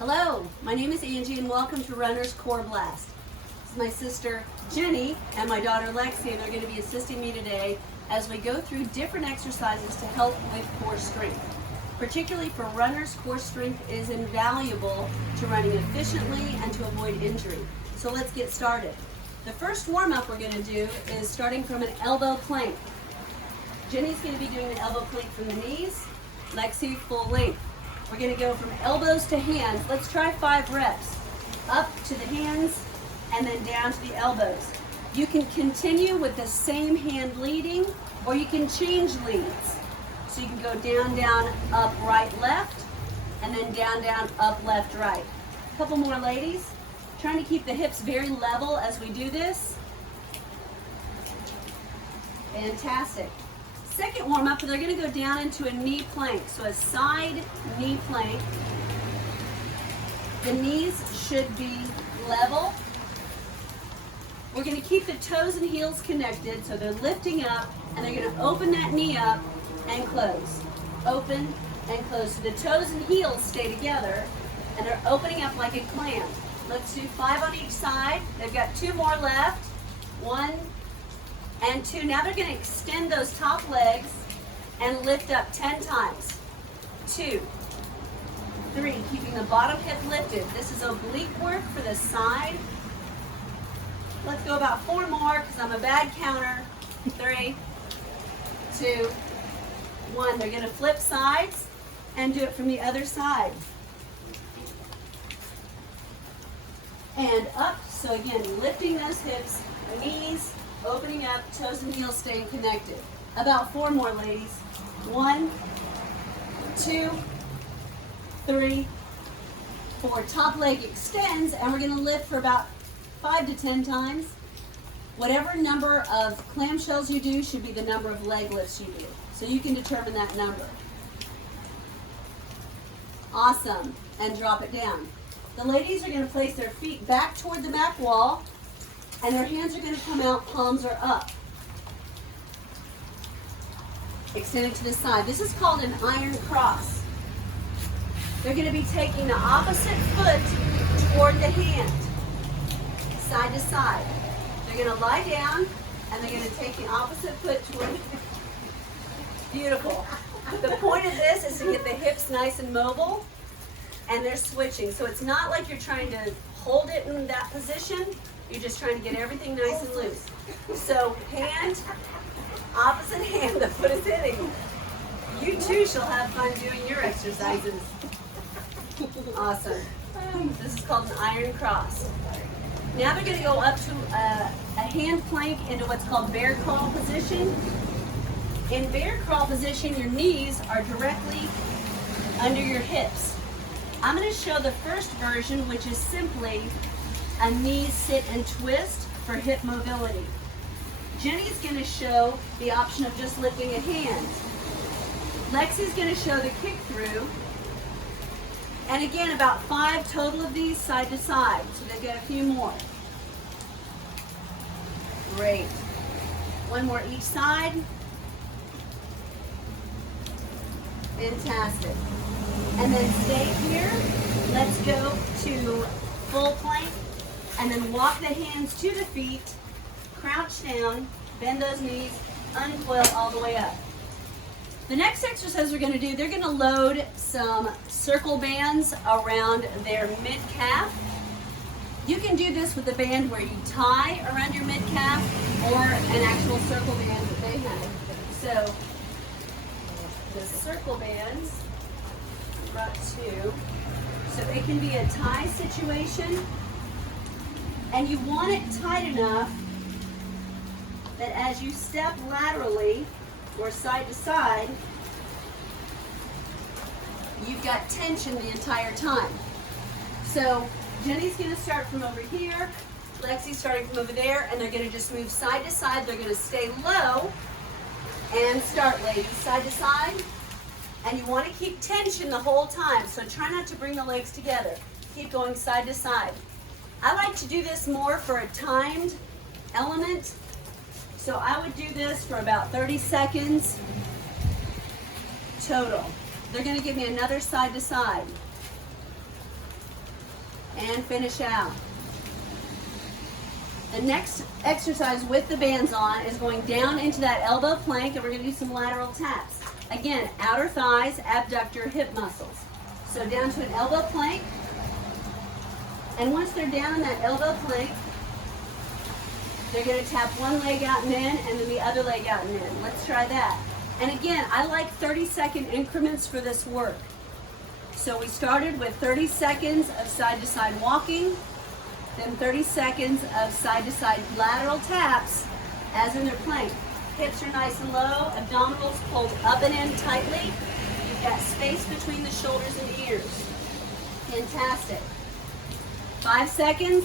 Hello, my name is Angie and welcome to Runner's Core Blast. This is my sister Jenny and my daughter Lexi, and they're going to be assisting me today as we go through different exercises to help with core strength. Particularly for runners, core strength is invaluable to running efficiently and to avoid injury. So let's get started. The first warm-up we're going to do is starting from an elbow plank. Jenny's going to be doing the elbow plank from the knees, Lexi full length. We're going to go from elbows to hands. Let's try 5 reps. Up to the hands and then down to the elbows. You can continue with the same hand leading, or you can change leads. So you can go down, down, up, right, left, and then down, down, up, left, right. A couple more, ladies. Trying to keep the hips very level as we do this. Fantastic. Second warm up, they're going to go down into a knee plank. So a side knee plank. The knees should be level. We're going to keep the toes and heels connected, so they're lifting up, and they're going to open that knee up and close. Open and close. So the toes and heels stay together, and they're opening up like a clam. Let's do 5 on each side. They've got 2 more left. 1 and 2. Now they're going to extend those top legs and lift up 10 times. 2, 3, keeping the bottom hip lifted. This is oblique work for the side. Let's go about 4 more because I'm a bad counter. 3, 2, 1. They're going to flip sides and do it from the other side. And up. So again, lifting those hips, knees opening up, toes and heels staying connected. About 4 more, ladies. 1, 2, 3, 4. Top leg extends, and we're going to lift for about 5 to 10 times. Whatever number of clamshells you do should be the number of leg lifts you do. So you can determine that number. Awesome. And drop it down. The ladies are going to place their feet back toward the back wall, and their hands are going to come out, palms are up. Extended to the side. This is called an iron cross. They're going to be taking the opposite foot toward the hand, side to side. They're going to lie down, and they're going to take the opposite foot toward the hand. Beautiful. The point of this is to get the hips nice and mobile, and they're switching. So it's not like you're trying to hold it in that position. You're just trying to get everything nice and loose. So hand, opposite hand, the foot is hitting. You too shall have fun doing your exercises. Awesome. This is called an iron cross. Now they're going to go up to a hand plank into what's called bear crawl position. In bear crawl position, your knees are directly under your hips. I'm going to show the first version, which is simply a knee sit and twist for hip mobility. Jenny's going to show the option of just lifting a hand. Lexi's going to show the kick through. And again, about 5 total of these side to side. So they've got a few more. Great. 1 more each side. Fantastic. And then stay here. Let's go to full plank. And then walk the hands to the feet, crouch down, bend those knees, uncoil all the way up. The next exercise we're going to do, they're going to load some circle bands around their mid-calf. You can do this with a band where you tie around your mid-calf or an actual circle band that they have. So the circle bands, brought 2. So it can be a tie situation. And you want it tight enough that as you step laterally or side to side, you've got tension the entire time. So Jenny's going to start from over here, Lexi's starting from over there, and they're going to just move side to side. They're going to stay low and start, ladies, side to side. And you want to keep tension the whole time, so try not to bring the legs together. Keep going side to side. I like to do this more for a timed element. So I would do this for about 30 seconds total. They're going to give me another side to side. and finish out. The next exercise with the bands on is going down into that elbow plank, and we're going to do some lateral taps. Again, outer thighs, abductor, hip muscles. So down to an elbow plank, and once they're down in that elbow plank, they're going to tap one leg out and in, and then the other leg out and in. Let's try that. And again, I like 30-second increments for this work. So we started with 30 seconds of side-to-side walking, then 30 seconds of side-to-side lateral taps as in their plank. Hips are nice and low, abdominals pulled up and in tightly. You've got space between the shoulders and ears. Fantastic. 5 seconds,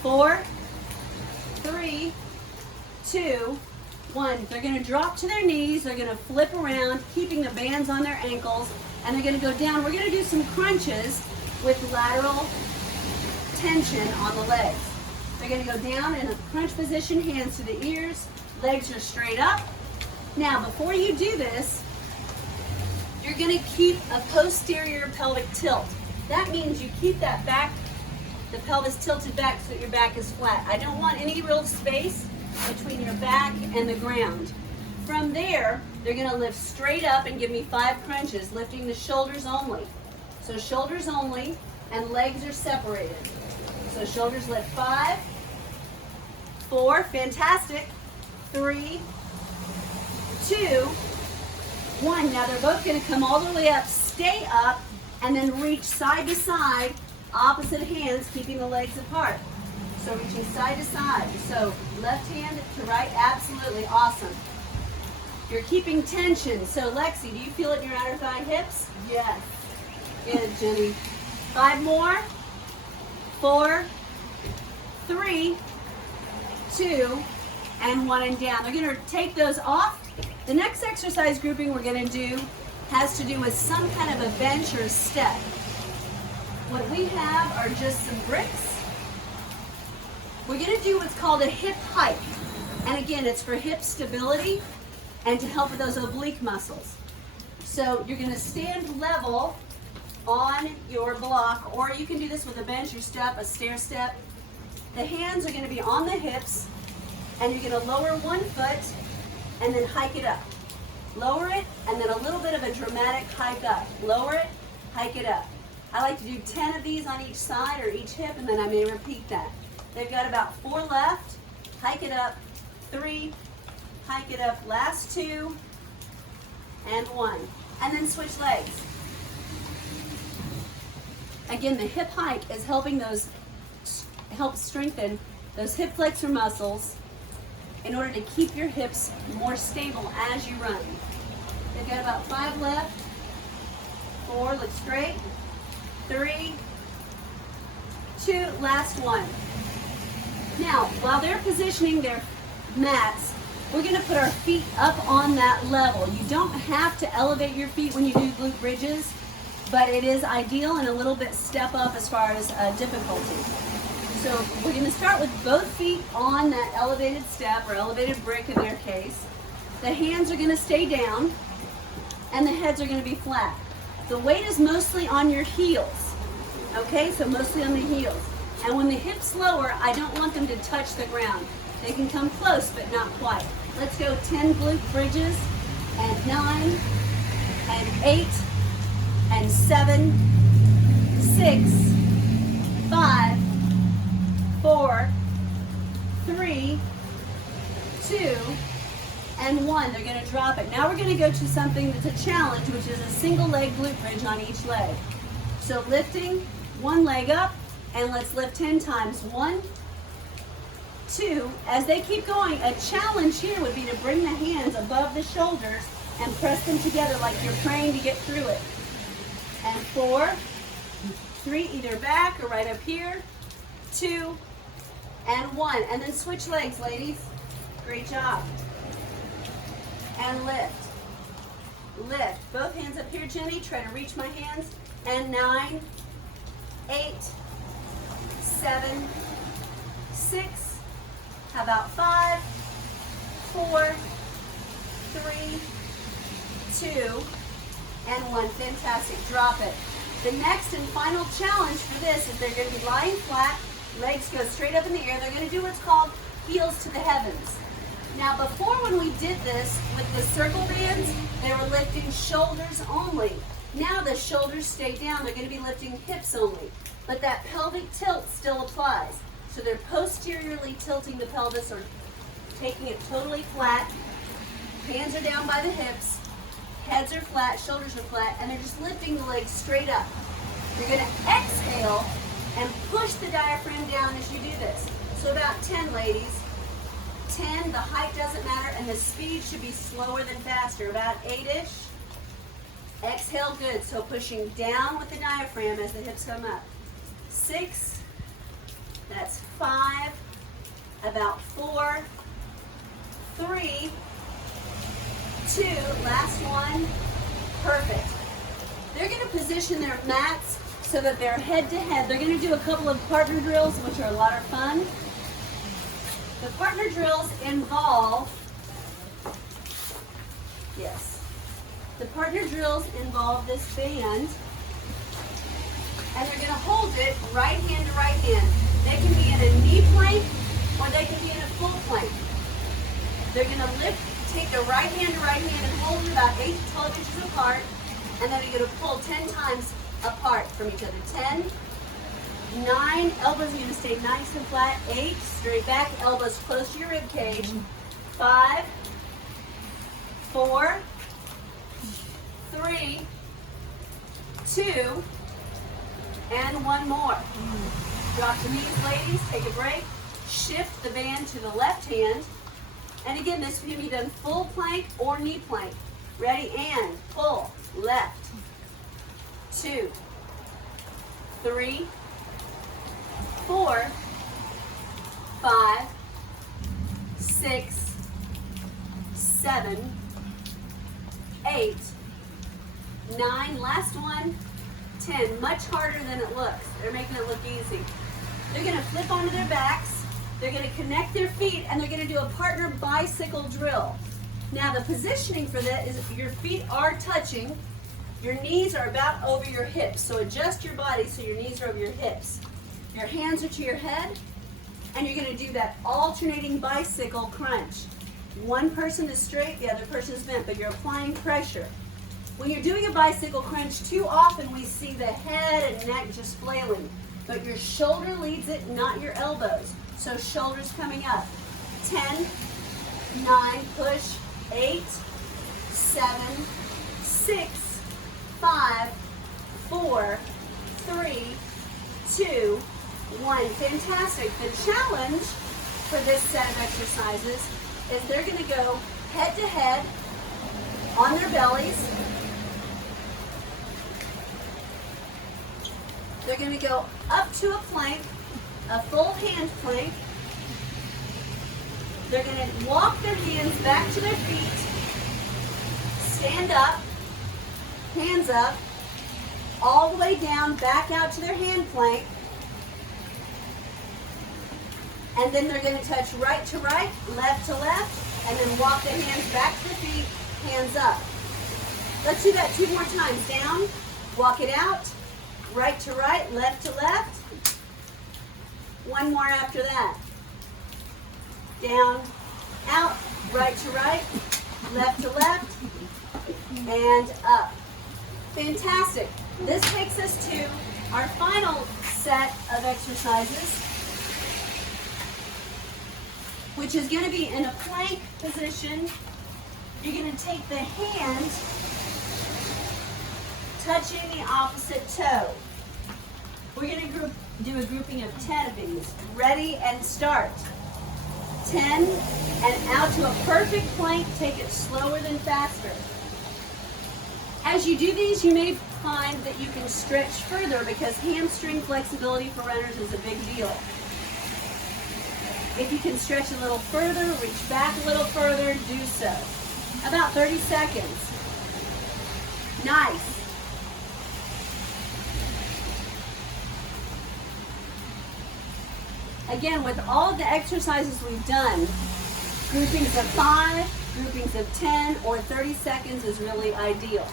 4, 3, 2, 1. They're going to drop to their knees. They're going to flip around, keeping the bands on their ankles, and they're going to go down. We're going to do some crunches with lateral tension on the legs. They're going to go down in a crunch position, hands to the ears, legs are straight up. Now, before you do this, you're going to keep a posterior pelvic tilt. That means you keep that back, the pelvis tilted back so that your back is flat. I don't want any real space between your back and the ground. From there, they're going to lift straight up and give me 5 crunches, lifting the shoulders only. So shoulders only, and legs are separated. So shoulders lift 5, 4, fantastic, 3, 2, 1. Now they're both going to come all the way up, stay up, and then reach side to side, opposite hands, keeping the legs apart. So reaching side to side. So left hand to right, absolutely awesome. You're keeping tension. So Lexi, do you feel it in your outer thigh hips? Yes. Good, Jenny. 5 more. 4, 3, 2, and 1 and down. They're going to take those off. The next exercise grouping we're going to do has to do with some kind of a bench or step. What we have are just some bricks. We're going to do what's called a hip hike. And again, it's for hip stability and to help with those oblique muscles. So you're going to stand level on your block, or you can do this with a bench or step, a stair step. The hands are going to be on the hips, and you're going to lower one foot and then hike it up. Lower it, and then a little bit of a dramatic hike up. Lower it, hike it up. I like to do 10 of these on each side or each hip, and then I may repeat that. They've got about 4 left. Hike it up, 3, hike it up, last 2, and 1. And then switch legs. Again, the hip hike is helping help strengthen those hip flexor muscles in order to keep your hips more stable as you run. They've got about 5 left. 4, look straight. 3, 2, last 1. Now, while they're positioning their mats, we're going to put our feet up on that level. You don't have to elevate your feet when you do glute bridges, but it is ideal and a little bit step up as far as difficulty. So we're going to start with both feet on that elevated step or elevated brick in their case. The hands are going to stay down and the heads are going to be flat. The weight is mostly on your heels, okay? So mostly on the heels. And when the hips lower, I don't want them to touch the ground. They can come close, but not quite. Let's go 10 glute bridges, and 9, and 8, and 7, 6, 5, 4, 3, 2, and 1. They're going to drop it. Now we're going to go to something that's a challenge, which is a single leg glute bridge on each leg. So lifting one leg up, and let's lift 10 times. 1, 2. As they keep going, a challenge here would be to bring the hands above the shoulders and press them together like you're praying to get through it. And 4, 3, either back or right up here. 2, and 1. And then switch legs, ladies. Great job. And lift. Lift. Both hands up here, Jenny. Try to reach my hands. And 9, 8, 7, 6. How about 5, 4, 3, 2, and 1. Fantastic. Drop it. The next and final challenge for this is they're going to be lying flat, legs go straight up in the air. They're going to do what's called heels to the heavens. Now before, when we did this with the circle bands, they were lifting shoulders only. Now the shoulders stay down. They're going to be lifting hips only. But that pelvic tilt still applies. So they're posteriorly tilting the pelvis or taking it totally flat. Hands are down by the hips. Heads are flat, shoulders are flat, and they're just lifting the legs straight up. You're going to exhale and push the diaphragm down as you do this. So about 10, ladies. 10, the height doesn't matter, and the speed should be slower than faster, about 8-ish. Exhale, good. So pushing down with the diaphragm as the hips come up. 6, that's 5, about 4, 3, 2, last one, perfect. They're going to position their mats so that they're head to head. They're going to do a couple of partner drills, which are a lot of fun. The partner drills involve, the partner drills involve this band, and they're going to hold it right hand to right hand. They can be in a knee plank, or they can be in a full plank. They're going to take the right hand to right hand and hold it about 8 to 12 inches apart, and then they're going to pull 10 times apart from each other. 10, 9, elbows are going to stay nice and flat. 8, straight back, elbows close to your rib cage. 5, 4, 3, 2, and one more. Drop the knees, ladies, take a break. Shift the band to the left hand. And again, this can be done full plank or knee plank. Ready, and pull, left, 2, 3, 4, 5, 6, 7, 8, 9, last one, 10. Much harder than it looks. They're making it look easy. They're going to flip onto their backs. They're going to connect their feet, and they're going to do a partner bicycle drill. Now the positioning for that is if your feet are touching, your knees are about over your hips. So adjust your body so your knees are over your hips. Your hands are to your head, and you're going to do that alternating bicycle crunch. One person is straight, the other person is bent, but you're applying pressure. When you're doing a bicycle crunch, too often we see the head and neck just flailing, but your shoulder leads it, not your elbows. So shoulders coming up. 10, 9, push, 8, 7, 6, 5, 4, 3, 2, 1. Fantastic. The challenge for this set of exercises is they're going to go head to head on their bellies. They're going to go up to a plank, a full hand plank. They're going to walk their hands back to their feet, stand up, hands up, all the way down, back out to their hand plank. And then they're going to touch right to right, left to left, and then walk their hands back to their feet, hands up. Let's do that 2 more times. Down, walk it out, right to right, left to left. One more after that. Down, out, right to right, left to left, and up. Fantastic. This takes us to our final set of exercises, which is going to be in a plank position. You're going to take the hand touching the opposite toe. We're going to do a grouping of 10 of these. Ready and start. 10 and out to a perfect plank. Take it slower than faster. As you do these, you may find that you can stretch further because hamstring flexibility for runners is a big deal. If you can stretch a little further, reach back a little further, do so. About 30 seconds. Nice. Again, with all of the exercises we've done, groupings of 5, groupings of 10, or 30 seconds is really ideal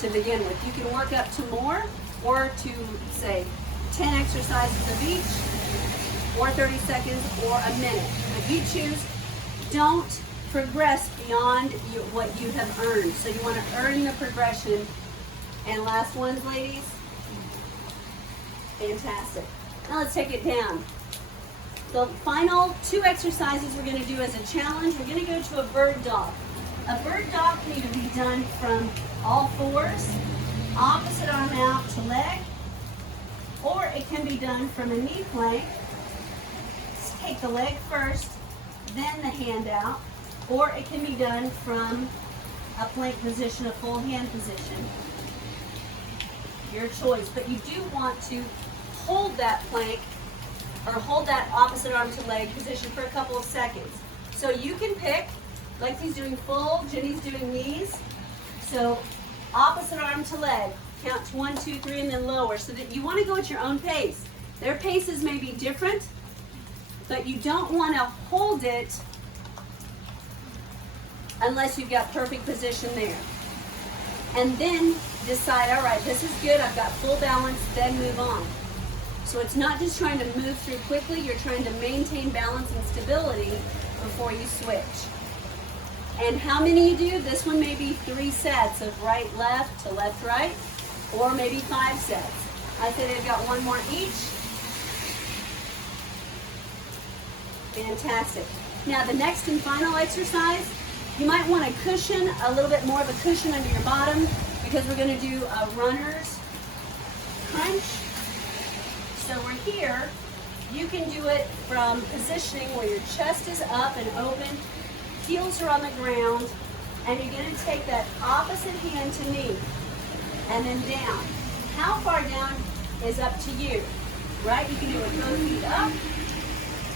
to begin with. You can work up to more, or to say 10 exercises of each, or 30 seconds, or a minute. But you choose. Don't progress beyond what you have earned. So you want to earn the progression. And last ones, ladies. Fantastic. Now let's take it down. The final 2 exercises we're going to do as a challenge, we're going to go to a bird dog. A bird dog can either be done from all fours, opposite arm out to leg, or it can be done from a knee plank. Let's take the leg first, then the hand out, or it can be done from a plank position, a full hand position. Your choice, but you do want to hold that plank or hold that opposite arm to leg position for a couple of seconds. So you can pick, Lexi's doing full, Jenny's doing knees. So opposite arm to leg, count to 1, 2, 3, and then lower, so that you want to go at your own pace. Their paces may be different, but you don't want to hold it unless you've got perfect position there. And then decide, all right, this is good, I've got full balance, then move on. So it's not just trying to move through quickly, you're trying to maintain balance and stability before you switch. And how many you do? This one may be 3 sets of right, left to left, right, or maybe 5 sets. I say they've got 1 more each. Fantastic. Now the next and final exercise, you might want a cushion, a little bit more of a cushion under your bottom, because we're going to do a runner's crunch. So we're here. You can do it from positioning where your chest is up and open, heels are on the ground, and you're going to take that opposite hand to knee, and then down. How far down is up to you, right? You can do it both feet up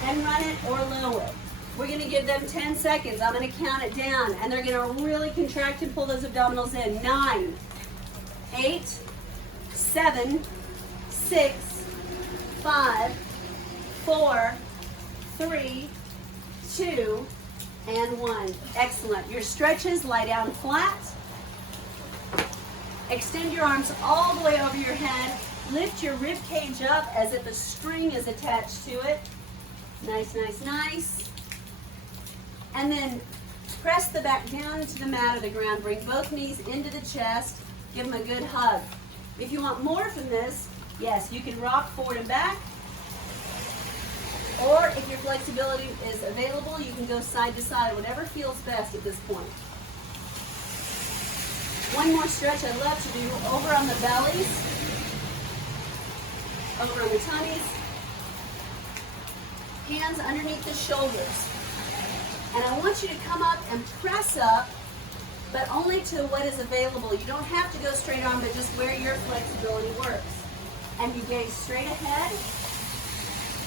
and run it or low it. We're going to give them 10 seconds. I'm going to count it down, and they're going to really contract and pull those abdominals in. 9, 8, 7, 6, 5, 4, 3, 2, and 1. Excellent. Your stretches, lie down flat. Extend your arms all the way over your head. Lift your rib cage up as if a string is attached to it. Nice, nice, nice. And then press the back down into the mat or the ground. Bring both knees into the chest. Give them a good hug. If you want more from this, yes, you can rock forward and back. Or if your flexibility is available, you can go side to side, whatever feels best at this point. One more stretch I love to do over on the bellies, over on the tummies, hands underneath the shoulders. And I want you to come up and press up, but only to what is available. You don't have to go straight on, but just where your flexibility works. And you gaze straight ahead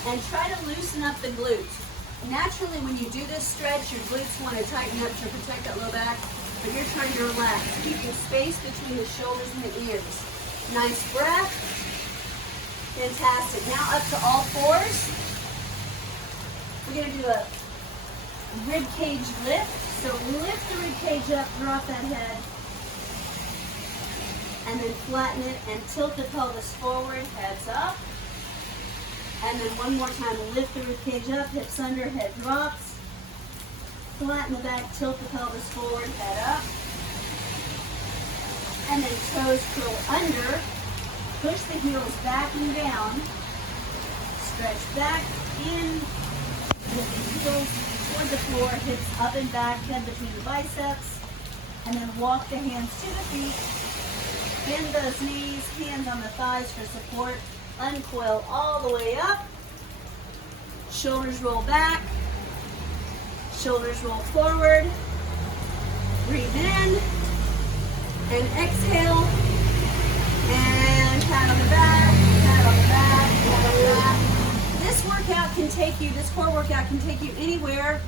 and try to loosen up the glutes. Naturally, when you do this stretch, your glutes want to tighten up to protect that low back, but you're trying to relax, keeping space between the shoulders and the ears. Nice breath. Fantastic. Now up to all fours. We're going to do a rib cage lift. So lift the rib cage up, drop that head, and then flatten it and tilt the pelvis forward, heads up. And then one more time, lift the rib cage up, hips under, head drops. Flatten the back, tilt the pelvis forward, head up. And then toes curl under. Push the heels back and down. Stretch back in. Lift the heels toward the floor, hips up and back, head between the biceps. And then walk the hands to the feet. Bend those knees, hands on the thighs for support. Uncoil all the way up. Shoulders roll back. Shoulders roll forward. Breathe in. And exhale. And pat on the back, pat on the back, pat on the back. This workout can take you, this core workout can take you anywhere,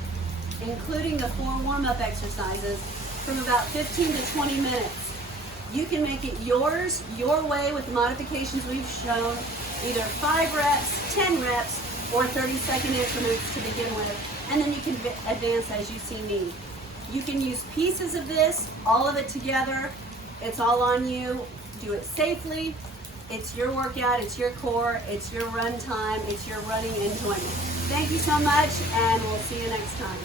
including the 4 warm-up exercises, from about 15 to 20 minutes. You can make it yours, your way, with the modifications we've shown, either 5 reps, 10 reps, or 30-second increments to begin with, and then you can advance as you see need. You can use pieces of this, all of it together. It's all on you. Do it safely, It's your workout, it's your core, it's your run time, it's your running enjoyment. Thank you so much, and we'll see you next time.